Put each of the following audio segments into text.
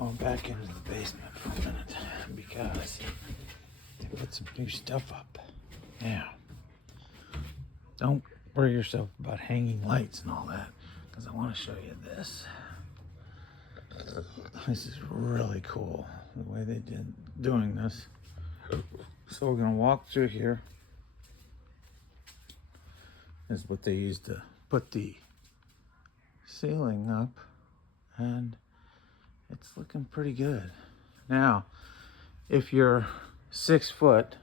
going back into the basement for a minute because they put some new stuff up. Now, don't worry yourself about hanging lights and all that, because I want to show you this. This is really cool, the way they did doing this. So we're gonna walk through here. This is what they used to put the ceiling up, and it's looking pretty good. Now, if you're 6 foot,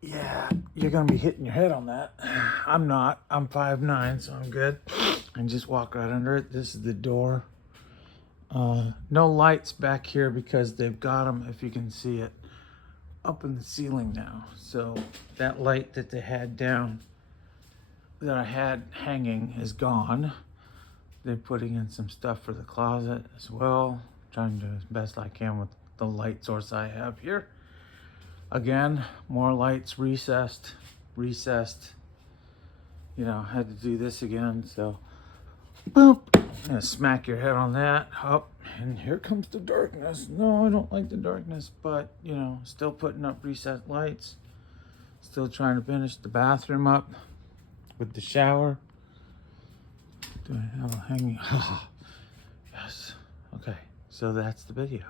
yeah, you're gonna be hitting your head on that. I'm not. I'm 5'9", so I'm good. And just walk right under it. This is the door. No lights back here because they've got them, if you can see it, up in the ceiling now. So that light that they had down, that I had hanging, is gone. They're putting in some stuff for the closet as well. Trying to do as best I can with the light source I have here. Again, more lights recessed. You know, had to do this again, so boop. Gonna smack your head on that. Up, and here comes the darkness. No, I don't like the darkness, but you know, still putting up recessed lights. Still trying to finish the bathroom up with the shower. Do I have a hanging? Oh, yes. Okay, so that's the video.